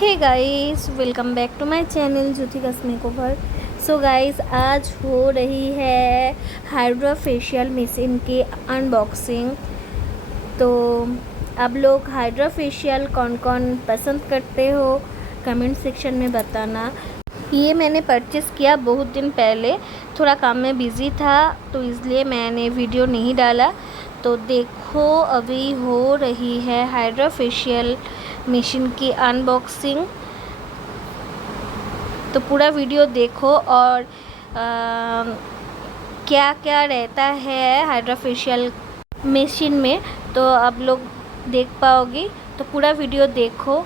Hey guys, welcome back to my channel Jyoti कस्मेकोवर। So guys, आज हो रही है हाइड्रा फेशियल मशीन की अनबॉक्सिंग। तो आप लोग हाइड्रा फेशियल कौन कौन पसंद करते हो कमेंट सेक्शन में बताना। ये मैंने परचेज़ किया बहुत दिन पहले, थोड़ा काम में बिज़ी था तो इसलिए मैंने वीडियो नहीं डाला। तो देखो, अभी हो रही है हाइड्रा फेशियल मशीन की अनबॉक्सिंग। तो पूरा वीडियो देखो और क्या क्या रहता है हाइड्रा फेशियल मशीन में तो आप लोग देख पाओगी। तो पूरा वीडियो देखो।